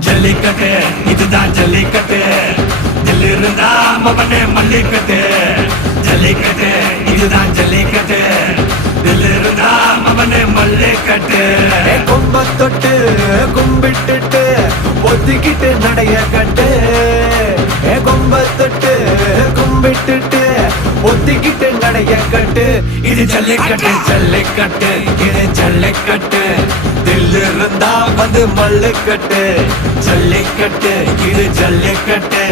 ஜல்லிக்கட்டு இதுதான் ஜல்லிக்கட்டு. தில்லிருந்தா மகனே மல்லிக்கட்டு. கட்டு. ஏ கொம்ப தொட்டு கும்பிட்டுட்டு ஒத்திக்கிட்டு நடைய கட்டு. ஏ கொம்ப தொட்டு கும்பிட்டுட்டு ஒத்திக்கிட்டு நடைய கட்டு. இது ஜல்லிக்கட்டு ஜல்லிக்கட்டு இது ஜல்லிக்கட்டு. தில்லு இருந்தா வந்து மல்லுக்கட்டு. ஜல்லிக்கட்டு இது ஜல்லிக்கட்டு.